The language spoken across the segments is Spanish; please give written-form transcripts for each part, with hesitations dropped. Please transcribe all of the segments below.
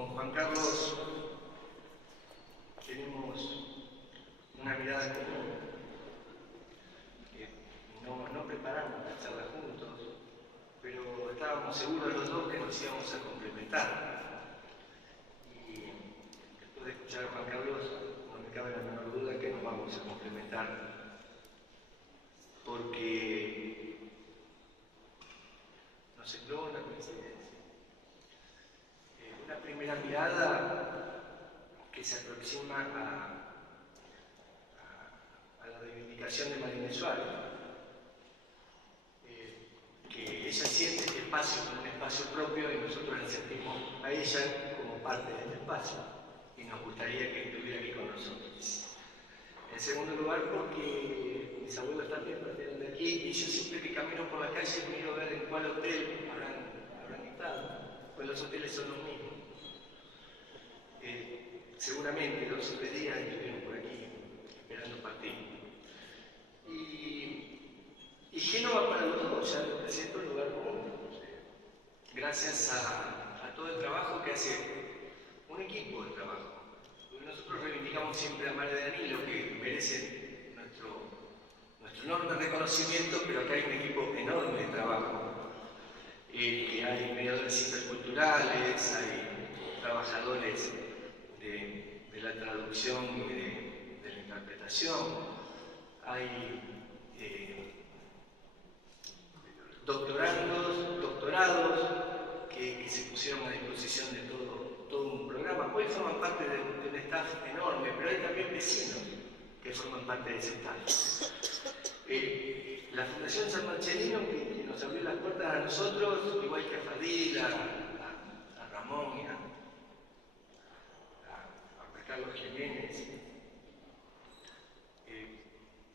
con Juan Carlos tenemos una mirada común. No preparamos la charla juntos, pero estábamos seguros los dos que nos íbamos a complementar. Y después de escuchar a Juan Carlos, no me cabe la menor duda que nos vamos a complementar. Porque nos sembró una coincidencia. Una primera mirada que se aproxima a la reivindicación de Marina Suárez, que ella siente este espacio como un espacio propio y nosotros la sentimos a ella como parte del espacio y nos gustaría que estuviera aquí con nosotros. En segundo lugar, porque mis abuelos también partieron de aquí y yo siempre que camino por la calle miro a ver en cuál hotel habrán estado, pues los hoteles son los mismos. Seguramente 2 o 3 días estuvieron por aquí esperando partir. Y Génova para los dos ya representa un lugar común. Gracias a todo el trabajo que hace un equipo de trabajo. Nosotros reivindicamos siempre a María de Danilo, que merece nuestro enorme reconocimiento, pero acá hay un equipo enorme de trabajo. Hay mediadores interculturales, hay trabajadores de la traducción y de la interpretación, hay doctorados que se pusieron a disposición de todo un programa. Hoy forman parte de un staff enorme, pero hay también vecinos que forman parte de ese staff. La Fundación San Marcelino, que nos abrió las puertas a nosotros, igual que a Fadil, a Ramón y a Carlos Jiménez,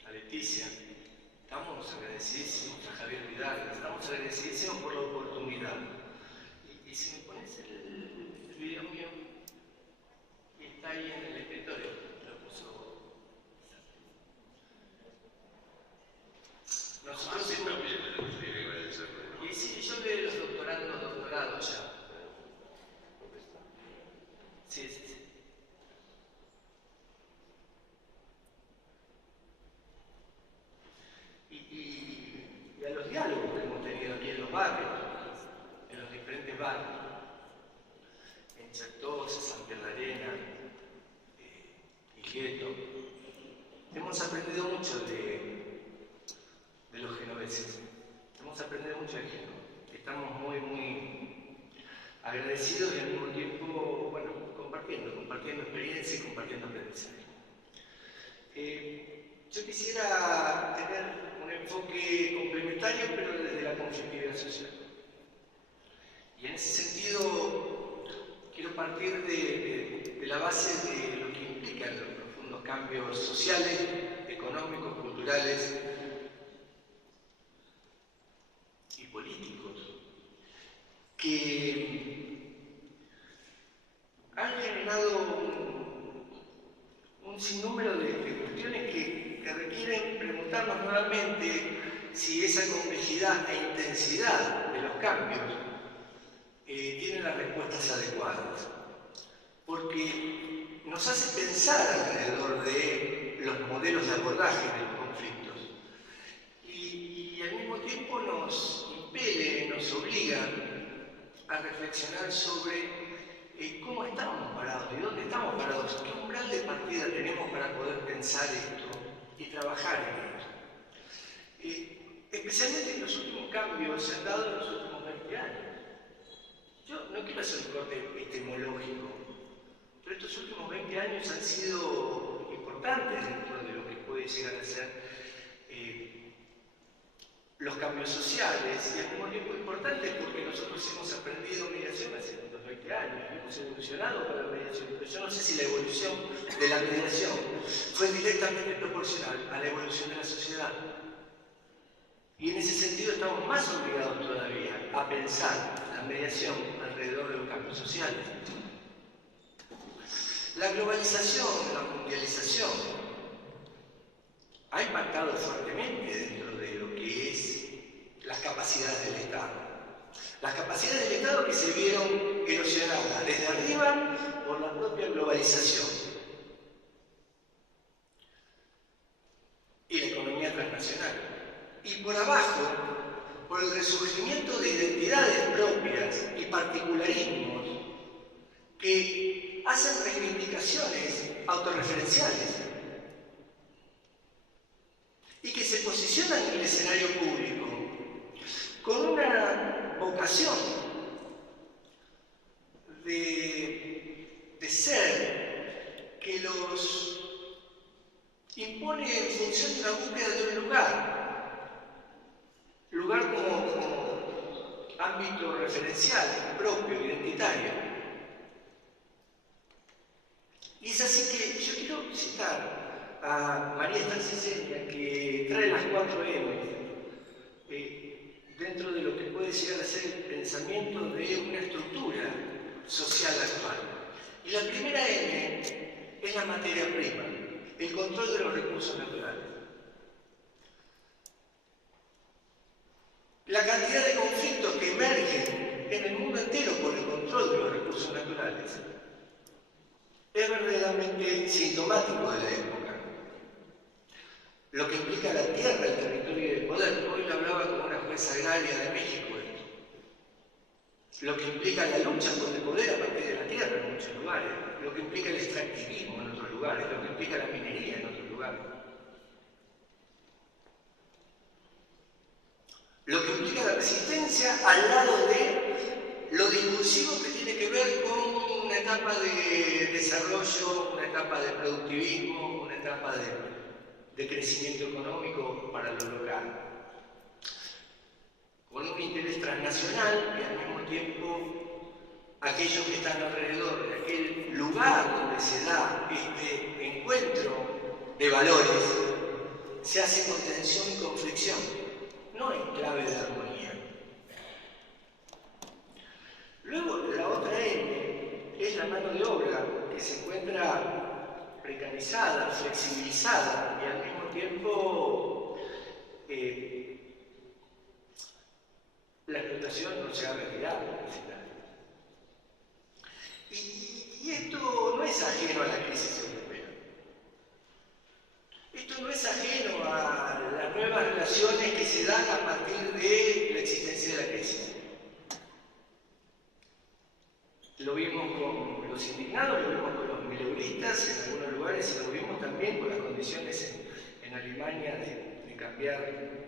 a Leticia, estamos agradecidísimos, a Javier Vidal, estamos agradecidísimos por la oportunidad. Y si me pones el video mío, está ahí en el escritorio, lo puso. Nosotros también y sí, yo leo los doctorados ya. Sí. Y a los diálogos que hemos tenido aquí en los barrios, en los diferentes barrios, en Chertosa, San Arena, Higueto. Hemos aprendido mucho de los genoveses, hemos aprendido mucho de Génova. Estamos muy agradecidos y al mismo tiempo, bueno, compartiendo experiencia y compartiendo aprendizaje. Yo quisiera tener un enfoque complementario, pero desde la conflictividad social. Y en ese sentido, quiero partir de la base de lo que implican los profundos cambios sociales, económicos, culturales y políticos que han generado un sinnúmero de cuestiones que requieren preguntarnos nuevamente si esa complejidad e intensidad de los cambios tienen las respuestas adecuadas. Porque nos hace pensar alrededor de los modelos de abordaje de los conflictos y al mismo tiempo nos impele, nos obliga a reflexionar sobre cómo estamos parados y dónde estamos parados, qué umbral de partida tenemos para poder pensar esto y trabajar en esto. Especialmente en los últimos cambios se han dado en los últimos 20 años. Yo no quiero hacer un corte epistemológico, pero estos últimos 20 años han sido importantes dentro de lo que puede llegar a ser los cambios sociales y al mismo tiempo importantes porque nosotros hemos aprendido mediación hace unos 20 años, hemos evolucionado para la mediación, pero yo no sé si la evolución de la mediación fue directamente proporcional a la evolución de la sociedad. Y en ese sentido estamos más obligados todavía a pensar la mediación alrededor de los cambios sociales. La globalización, la mundialización ha impactado fuertemente dentro de lo que es las capacidades del Estado. Las capacidades del Estado que se vieron erosionadas presionadas desde arriba por la propia globalización y la economía transnacional. Y por abajo, por el resurgimiento de identidades propias y particularismos que hacen reivindicaciones autorreferenciales y que se posicionan en el escenario público con una vocación de ser que los impone en función de la búsqueda de un lugar como ámbito referencial, propio, identitario. Y es así que yo quiero citar a María Esther Cesenia, que trae las 4 M dentro de lo que puede llegar a ser el pensamiento de una estructura social actual. Y la primera M es la materia prima, el control de los recursos naturales. La cantidad de conflictos que emergen en el mundo entero por el control de los recursos naturales es verdaderamente sintomático de la época. Lo que implica la tierra, el territorio y el poder. Hoy lo hablaba con una jueza agraria de México esto. Lo que implica la lucha por el poder a partir de la tierra en muchos lugares. Lo que implica el extractivismo en otros lugares. Lo que implica la minería en otros lugares. Lo que implica la resistencia al lado de lo discursivo que tiene que ver con una etapa de desarrollo, una etapa de productivismo, una etapa de crecimiento económico para lo local. Con un interés transnacional y al mismo tiempo aquellos que están alrededor de aquel lugar donde se da este encuentro de valores se hace con tensión y con fricción, no en clave de armonía. Luego, la otra M es la mano de obra, que se encuentra precarizada, flexibilizada y al mismo tiempo la explotación no se ha retirado del escenario. Y esto no es ajeno a la crisis europea. Esto no es ajeno a las nuevas relaciones que se dan a partir de la existencia de la crisis. Lo vimos con los indignados, lo vimos con los mileuristas en algunos lugares y lo vimos también con las condiciones en Alemania de cambiar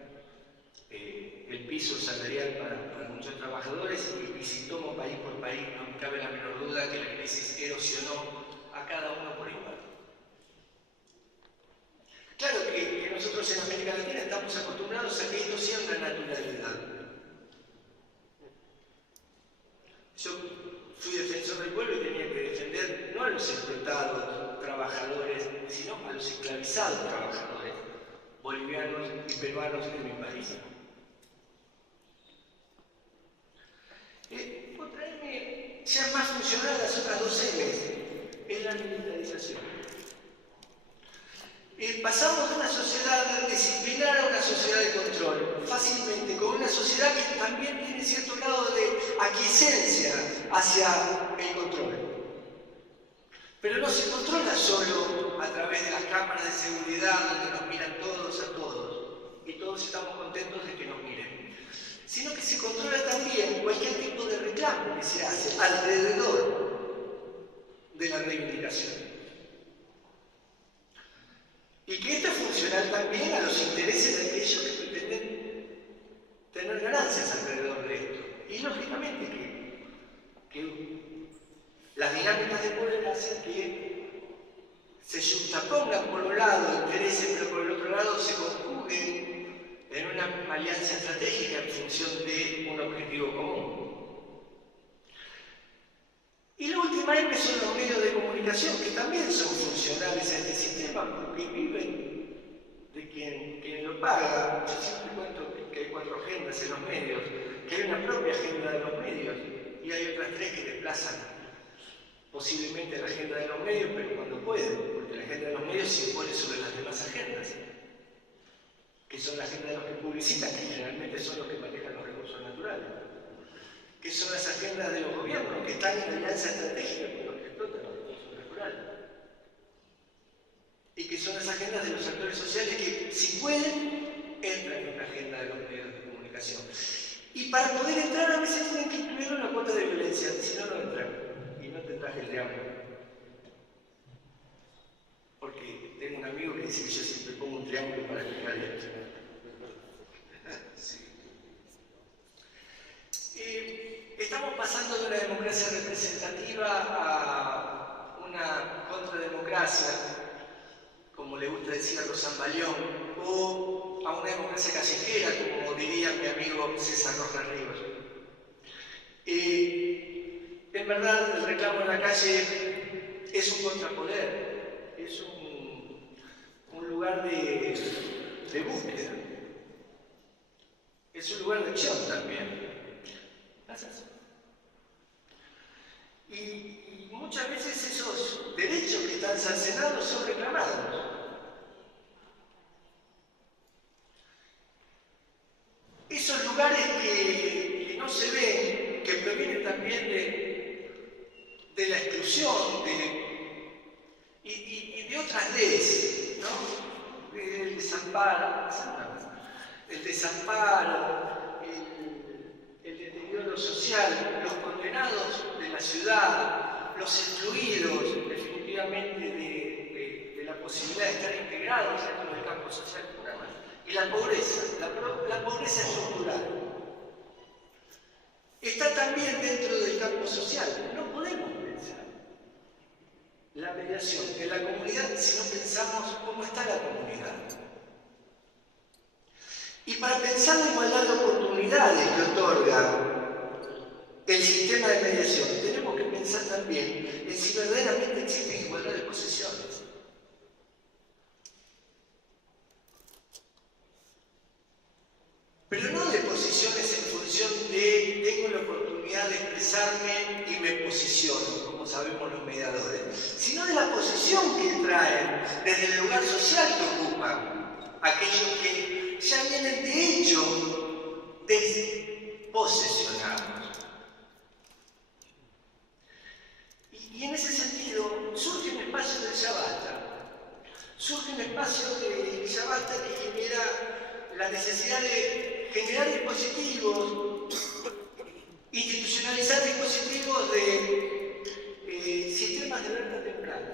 el piso salarial para muchos trabajadores y si tomo país por país no me cabe la menor duda que la crisis erosionó a cada uno por igual. Claro que nosotros en América Latina estamos acostumbrados a que esto sea una naturalidad. Yo fui defensor del pueblo y tenía que defender no a los explotados trabajadores, sino a los esclavizados trabajadores bolivianos y peruanos de mi país. Otra M, ya más funcional a las otras 2 M's, es la militarización. Pasamos de una sociedad disciplinar a una sociedad de control, fácilmente, con una sociedad que también tiene cierto grado de aquiescencia hacia el control. Pero no se controla solo a través de las cámaras de seguridad donde nos miran todos a todos y todos estamos contentos de que nos miren, sino que se controla también cualquier tipo de reclamo que se hace alrededor de la reivindicación. Y que esto es funcional también a los intereses de aquellos que pretenden tener ganancias alrededor de esto. Y lógicamente que las dinámicas de poder hacen que se juxtapongan por un lado intereses, pero por el otro lado se conjuguen en una alianza estratégica en función de un objetivo común. Y la última M son los medios de comunicación, que también son funcionales a este sistema porque viven de quien lo paga. Yo siempre cuento que hay 4 agendas en los medios, que hay una propia agenda de los medios y hay otras 3 que desplazan posiblemente la agenda de los medios, pero cuando pueden, porque la agenda de los medios se impone sobre las demás agendas, que son la agenda de los que publicitan, que generalmente son los que manejan los recursos naturales. que son las agendas de los gobiernos que están en alianza estratégica con los que explotan los recursos naturales, y que son las agendas de los actores sociales que, si pueden, entran en la agenda de los medios de comunicación. Y para poder entrar a veces tienen que incluir una cuota de violencia, si no, no entran. Y no te traje el triángulo. Porque tengo un amigo que dice que yo siempre pongo un triángulo para explicar esto. Sí. Estamos pasando de una democracia representativa a una contrademocracia, como le gusta decir a los Zambaleón, o a una democracia callejera, como diría mi amigo César Rojas Ríos. En verdad, el reclamo en la calle es un contrapoder, es un lugar de búsqueda, es un lugar de acción también. Gracias. Y muchas veces esos derechos que están cercenados son reclamados. Esos lugares que no se ven, que provienen también de la exclusión y de otras leyes, ¿no? El desamparo, el deterioro social, los condenados de la ciudad, los excluidos definitivamente de la posibilidad de estar integrados dentro del campo social. Y la pobreza, la pobreza estructural, está también dentro del campo social. No podemos pensar la mediación en la comunidad si no pensamos cómo está la comunidad. Y para pensar la igualdad de oportunidades que otorga el sistema de mediación, tenemos que pensar también en si verdaderamente existe igualdad de posiciones. Pero no de posiciones en función de tengo la oportunidad de expresarme y me posiciono, como sabemos los mediadores, sino de la posición que traen desde el lugar social que ocupan, aquellos que ya vienen de hecho desposesionados. Y en ese sentido surge un espacio del Ya Basta, surge un espacio de Ya Basta que genera la necesidad de generar dispositivos, institucionalizar dispositivos de sistemas de alerta temprana.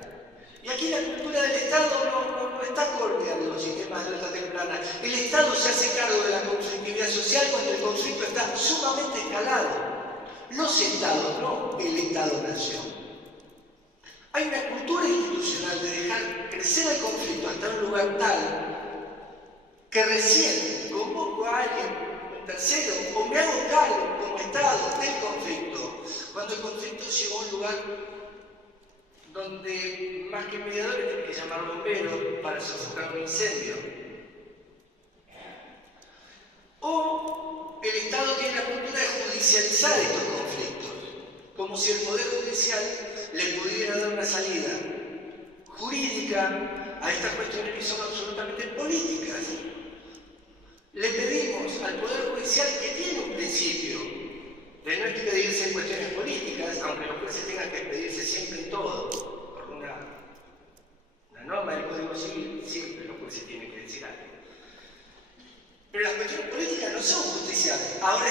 Y aquí la cultura del Estado no está acorde a los sistemas de alerta temprana. El Estado se hace cargo de la conflictividad social cuando el conflicto está sumamente escalado. Los Estados, no el Estado-nación. Hay una cultura institucional de dejar crecer el conflicto hasta un lugar tal que recién convoco a alguien, un tercero, o me hago cargo como Estado del conflicto, cuando el conflicto llegó a un lugar donde más que mediadores tienen que llamar bomberos para sofocar un incendio. O el Estado tiene la cultura de judicializar estos conflictos, como si el Poder Judicial le pudiera dar una salida jurídica a estas cuestiones que son absolutamente políticas. Le pedimos al Poder Judicial, que tiene un principio de no expedirse en cuestiones políticas, aunque los jueces tengan que expedirse siempre en todo, por una norma del Código Civil, siempre los jueces tienen que decir algo. Pero las cuestiones políticas no son justiciables. Ahora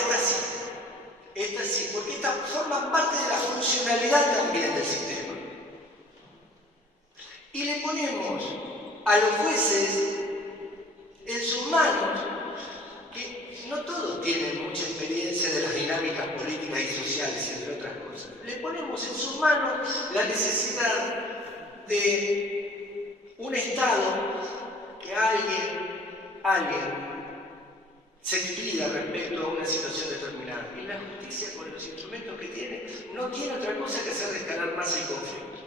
esta sí, porque estas forman parte de la funcionalidad también del sistema. Y le ponemos a los jueces en sus manos, que no todos tienen mucha experiencia de las dinámicas políticas y sociales, entre otras cosas. Le ponemos en sus manos la necesidad de un Estado que alguien se expida respecto a una situación determinada. Y la justicia, con los instrumentos que tiene, no tiene otra cosa que hacer escalar más el conflicto.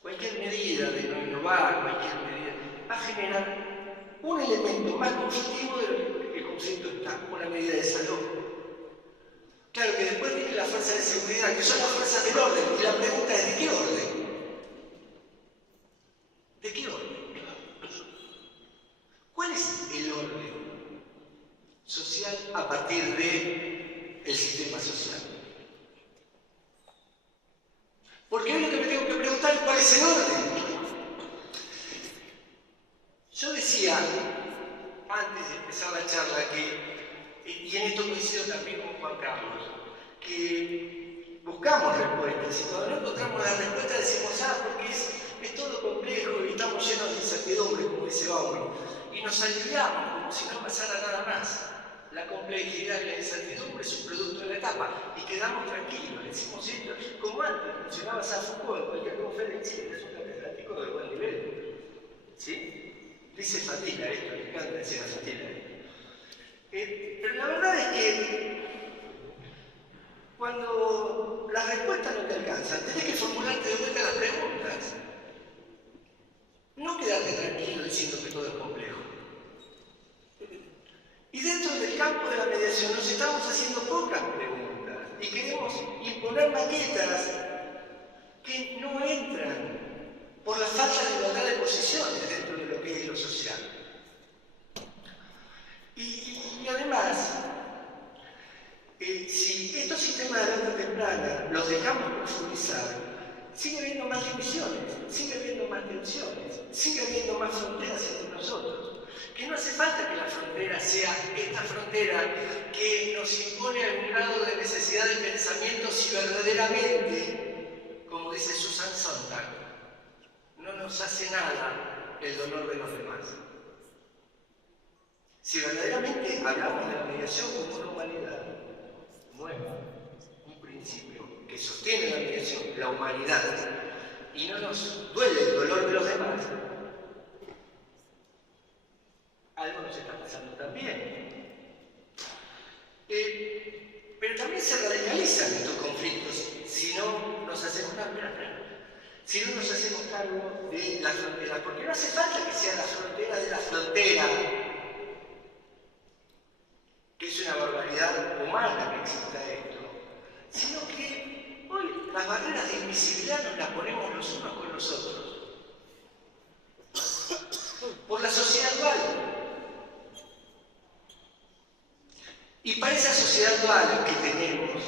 Cualquier medida de no innovar, cualquier medida, va a generar un elemento más conflictivo de lo que el conflicto está, una medida de salud. Claro que después vienen las fuerzas de seguridad, que son las fuerzas del orden, y la pregunta es ¿de qué orden? ¿De qué orden? ¿Cuál es el orden social a partir en esto coincido también con Juan Carlos, que buscamos respuestas y cuando no encontramos la respuesta decimos, porque es todo complejo y estamos llenos de incertidumbre, como dice Bauman, y nos aliviamos como si no pasara nada más. La complejidad y la incertidumbre es un producto de la etapa y quedamos tranquilos, decimos esto, como antes mencionabas a Foucault, cualquier conferencia es un catedrático de buen nivel. ¿Sí? Dice Fatila esto, me encanta decir a Fatila. Pero la verdad es que cuando las respuestas no te alcanzan, tenés que formularte de vuelta las preguntas. No quedarte tranquilo diciendo que todo es complejo. Y dentro del campo de la mediación nos estamos haciendo pocas preguntas y queremos imponer maquetas que no entran por la falta de igualdad de posiciones dentro de lo que es lo social. Y además, si estos sistemas de alerta temprana los dejamos profundizar, sigue habiendo más divisiones, sigue habiendo más tensiones, sigue habiendo más fronteras entre nosotros. Que no hace falta que la frontera sea esta frontera que nos impone algún grado de necesidad de pensamiento si verdaderamente, como dice Susan Sontag, no nos hace nada el dolor de los demás. Si verdaderamente hablamos de la mediación como una humanidad nueva, un principio que sostiene la mediación, la humanidad, y no nos duele el dolor de los demás, algo nos está pasando también. Pero también se radicalizan estos conflictos si no nos hacemos cargo de la frontera, porque no hace falta que sea la frontera de la frontera, que es una barbaridad humana que exista esto, sino que hoy las barreras de invisibilidad nos las ponemos los unos con los otros. Por la sociedad dual. Y para esa sociedad dual que tenemos,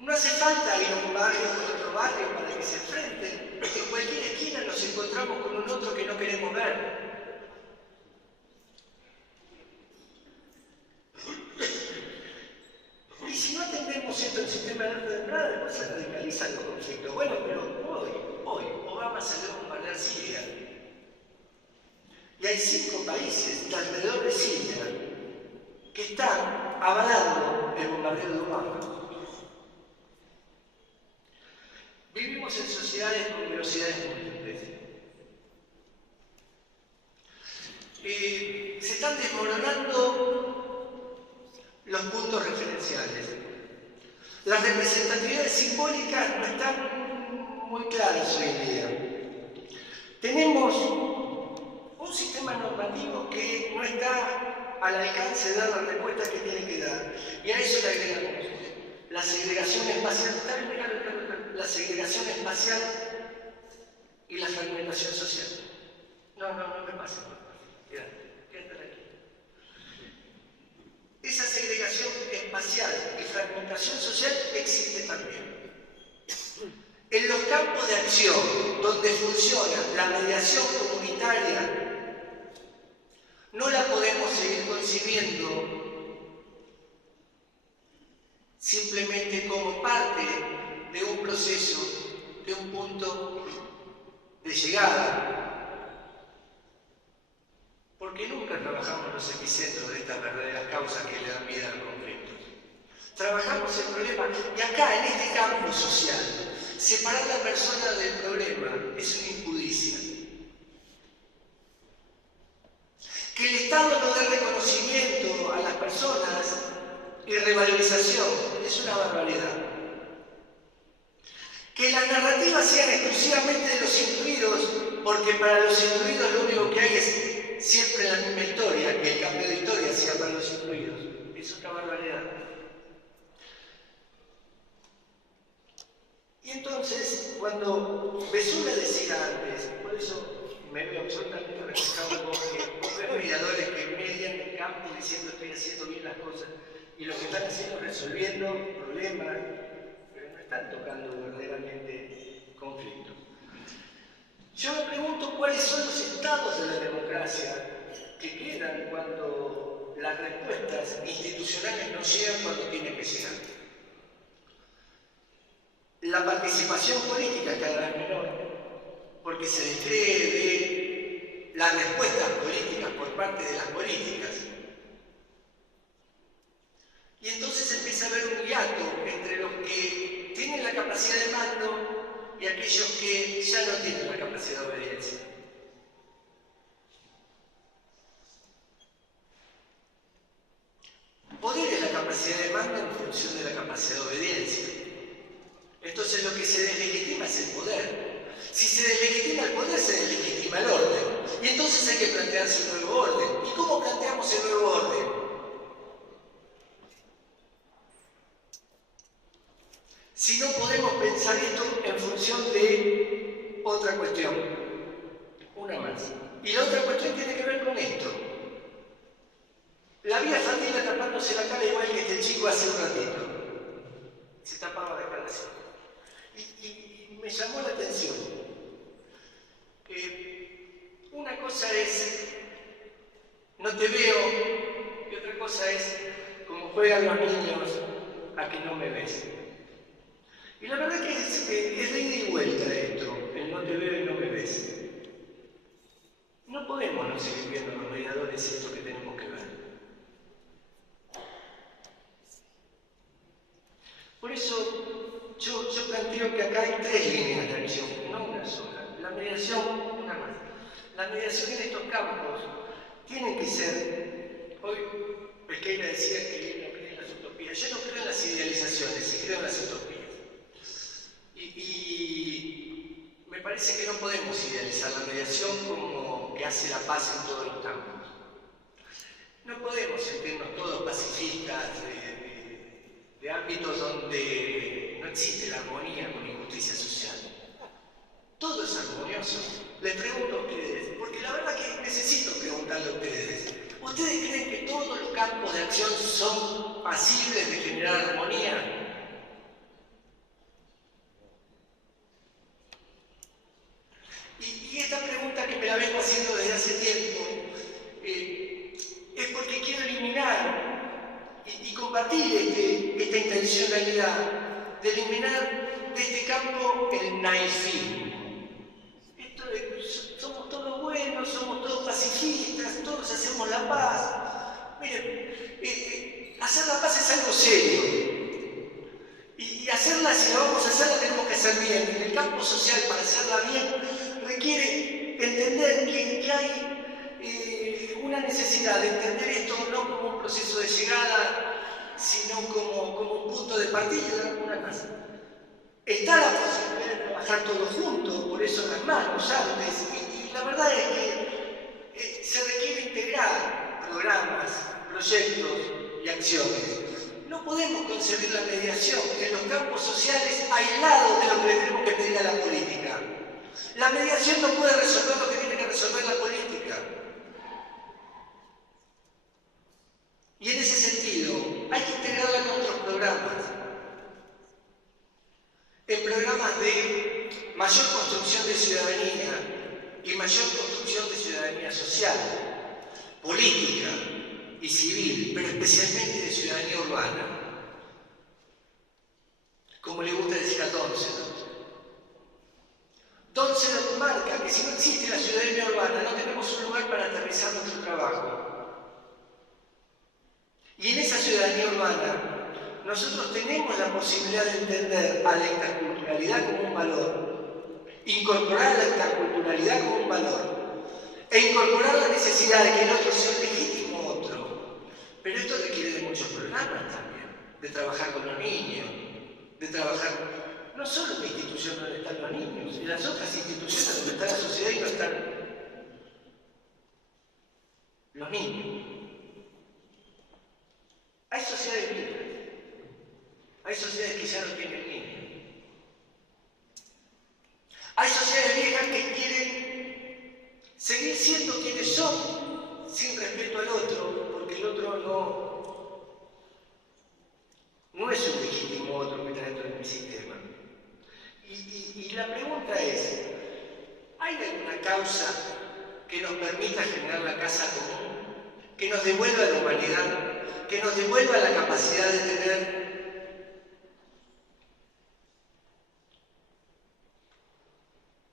no hace falta ir a un barrio o a otro barrio para que se enfrenten. En cualquier esquina nos encontramos con un otro que no queremos ver. Y si no atendemos esto en sistema de alerta temprana, después se radicalizan los conflictos. Bueno, pero hoy, Obama salió a bombardear Siria. Y hay 5 países de alrededor de Siria que están avalando el bombardeo de Obama. Vivimos en sociedades con velocidades múltiples. Se están desmoronando los puntos referenciales. Las representatividades simbólicas no están muy claras hoy en día. Tenemos un sistema normativo que no está al alcance de dar la respuesta que tiene que dar. Y a eso le agregamos la segregación espacial. La segregación espacial y la fragmentación social. No me pases. Quédate aquí. Esa segregación espacial y fragmentación social existe también. En los campos de acción donde funciona la mediación comunitaria, no la podemos seguir concibiendo simplemente como parte de un proceso, de un punto de llegada, porque nunca trabajamos los epicentros de estas verdaderas causas que le dan vida a los conflictos. Trabajamos el problema, y acá, en este campo social, separar la persona del problema es una impudicia. Que el Estado no dé reconocimiento a las personas y revalorización es una barbaridad. Que las narrativas sean exclusivamente de los incluidos, porque para los incluidos lo único que hay es siempre la misma historia, que el cambio de historia sea para los incluidos. Es otra barbaridad. Y entonces, cuando Besula decía antes, por eso me veo absolutamente reflejado con los mediadores que median el campo diciendo estoy haciendo bien las cosas, y lo que están haciendo es resolviendo problemas, pero no están tocando verdaderamente conflictos. Yo me pregunto cuáles son los estados de la democracia que quedan cuando las respuestas institucionales no llegan cuando tienen que llegar. La participación política es cada vez menor, porque se descree de las respuestas políticas por parte de las políticas. Y entonces empieza a haber un hiato entre los que tienen la capacidad de mando y aquellos que ya no tienen la capacidad de obediencia. Poder es la capacidad de mando en función de la capacidad de obediencia. Entonces lo que se deslegitima es el poder. Si se deslegitima el poder, se deslegitima el orden. Y entonces hay que plantearse un nuevo orden. ¿Y cómo planteamos el nuevo orden? Si no podemos pensar esto en función de otra cuestión, una más. Y la otra cuestión tiene que ver con esto. La vía Fantila tapándose la cara igual que este chico hace un ratito. Se tapaba la cara así. Y me llamó la atención. Una cosa es, no te veo, y otra cosa es, como juegan los niños, a que no me ves. Y la verdad que es de ida y vuelta esto, el no te veo y no me ves. No podemos no seguir viendo los mediadores esto que tenemos que ver. Por eso yo planteo que acá hay 3 líneas de acción, no una sola. La mediación, una más. La mediación en estos campos tiene que ser, hoy Pesqueira decía que él no cree en las utopías. Yo no creo en las idealizaciones, sí creo en las utopías. Y me parece que no podemos idealizar la mediación como que hace la paz en todos los campos. No podemos sentirnos todos pacifistas de ámbitos donde no existe la armonía con injusticia social. Todo es armonioso. Les pregunto a ustedes, porque la verdad que necesito preguntarle a ustedes. ¿Ustedes creen que todos los campos de acción son pasibles de generar armonía? Y esta pregunta que me la vengo haciendo desde hace tiempo es porque quiero eliminar y compartir esta intencionalidad de eliminar de este campo el naifismo. Esto de somos todos buenos, somos todos pacifistas, todos hacemos la paz. Miren, hacer la paz es algo serio. Y hacerla, si la vamos a hacer, la tenemos que hacer bien. En el campo social, para hacerla bien, requiere entender que hay una necesidad de entender esto no como un proceso de llegada, sino como un punto de partida, una casa. Está la posibilidad de trabajar todos juntos, por eso las manos antes, y la verdad es que se requiere integrar programas, proyectos y acciones. No podemos concebir la mediación en los campos sociales aislados de lo que le tenemos que pedir a la política. La mediación no puede resolver lo que tiene que resolver la política. Y en ese sentido, hay que integrarla con otros programas. En programas de mayor construcción de ciudadanía y mayor construcción de ciudadanía social, política y civil, pero especialmente de ciudadanía urbana. Como le gusta decir a Donceland. Donceland marca que si no existe la ciudadanía urbana, no tenemos un lugar para aterrizar nuestro trabajo. Y en esa ciudadanía urbana, nosotros tenemos la posibilidad de entender a la interculturalidad como un valor, incorporar la interculturalidad como un valor, e incorporar la necesidad de que el otro sea legítimo otro. Pero esto requiere de muchos programas también, de trabajar con los niños, de trabajar no solo en la institución donde están los niños, en las otras instituciones donde está la sociedad y no están los niños. Hay sociedades viejas, hay sociedades que ya no tienen niños. Hay sociedades viejas que quieren seguir siendo quienes son, sin respeto al otro, porque el otro no es un legítimo otro que está dentro de mi sistema. Y la pregunta es, ¿hay alguna causa que nos permita generar la casa común? que nos devuelva la humanidad, que nos devuelva la capacidad de tener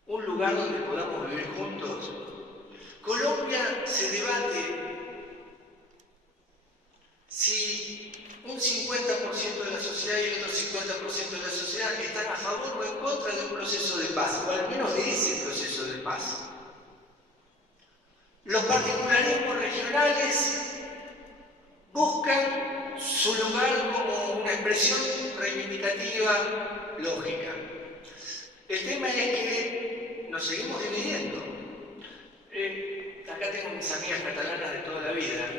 un lugar donde podamos vivir juntos. Colombia se debate si un 50% de la sociedad y el otro 50% de la sociedad están a favor o en contra de un proceso de paz, o al menos de ese proceso de paz. Los particularismos regionales buscan su lugar como una expresión reivindicativa lógica. El tema es que nos seguimos dividiendo. Acá tengo mis amigas catalanas de toda la vida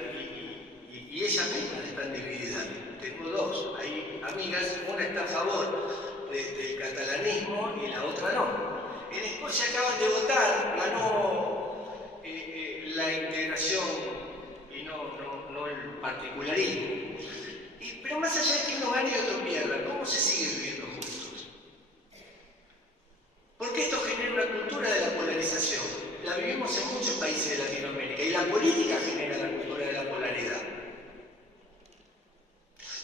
y ellas mismas están divididas. Tengo dos, hay amigas, una está a favor del catalanismo y la otra no. En Escocia acaban de votar, ganó la integración y no el particularismo. Pero más allá de que uno gane y otro pierda, ¿cómo se sigue viviendo juntos? Porque esto genera una cultura de la polarización. La vivimos en muchos países de Latinoamérica y la política genera la cultura de la polaridad.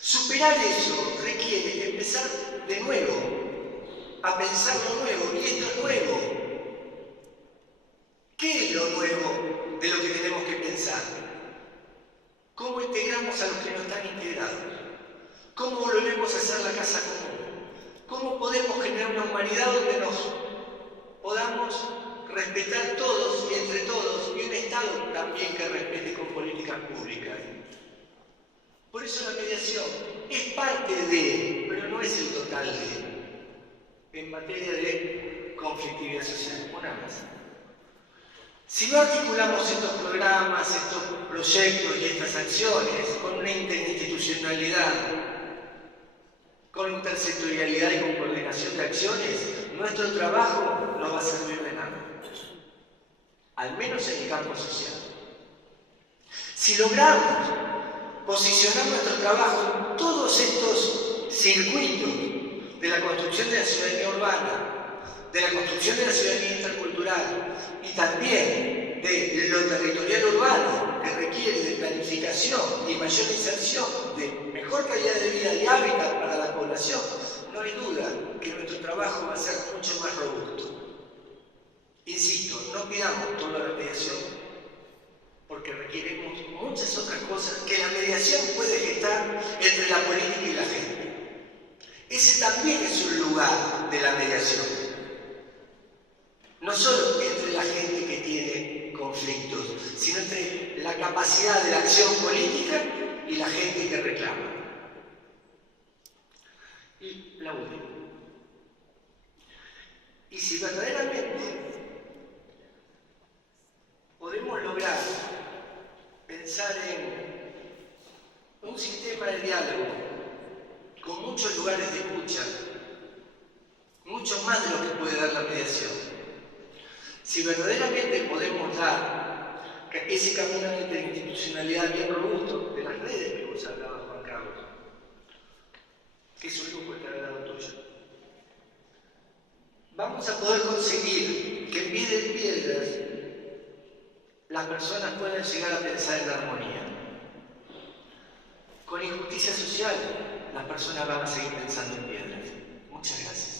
Superar eso requiere empezar de nuevo, a pensar lo nuevo, y esto es nuevo. ¿Qué es lo nuevo de lo que tenemos que pensar? ¿Cómo integramos a los que no están integrados? ¿Cómo volvemos a hacer la casa común? ¿Cómo podemos generar una humanidad donde nos podamos respetar todos y entre todos, y un Estado también que respete con políticas públicas? Por eso la mediación es parte de, pero no es el total de, en materia de conflictividad social. Una más. Si no articulamos estos programas, estos proyectos y estas acciones con una interinstitucionalidad, con intersectorialidad y con coordinación de acciones, nuestro trabajo no va a servir de nada, al menos en el campo social. Si logramos posicionar nuestro trabajo en todos estos circuitos de la construcción de la ciudadanía urbana, de la construcción de la ciudadanía intercultural y también de lo territorial urbano, que requiere de planificación y mayor inserción de mejor calidad de vida y hábitat para la población, no hay duda que nuestro trabajo va a ser mucho más robusto. Insisto, no pidamos toda la mediación, porque requerimos muchas otras cosas que la mediación puede gestar entre la política y la gente. Ese también es un lugar de la mediación. No solo entre la gente que tiene conflictos, sino entre la capacidad de la acción política y la gente que reclama. Y la última. Y si verdaderamente podemos lograr pensar en un sistema de diálogo con muchos lugares de escucha, mucho más de lo que puede dar la mediación. Si verdaderamente podemos dar ese camino de interinstitucionalidad bien robusto de las redes que vos hablabas, Juan Carlos, que es un lujo estar al lado tuyo, vamos a poder conseguir que en vez de piedras las personas puedan llegar a pensar en la armonía. Con injusticia social, las personas van a seguir pensando en piedras. Muchas gracias.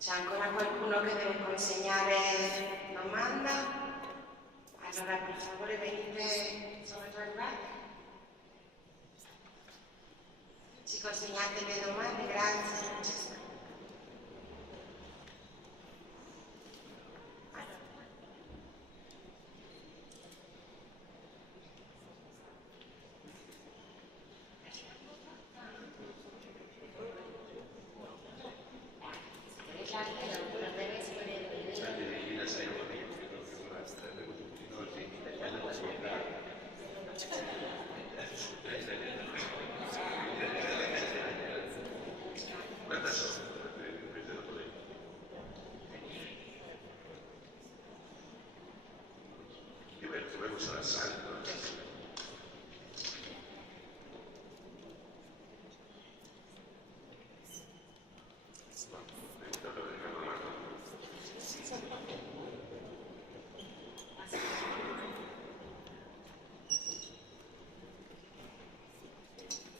C'è ancora qualcuno che deve consegnare domanda? Allora per favore venite sopra il banco. Ci consegnate le domande, grazie Francesca. juguemos al asalto.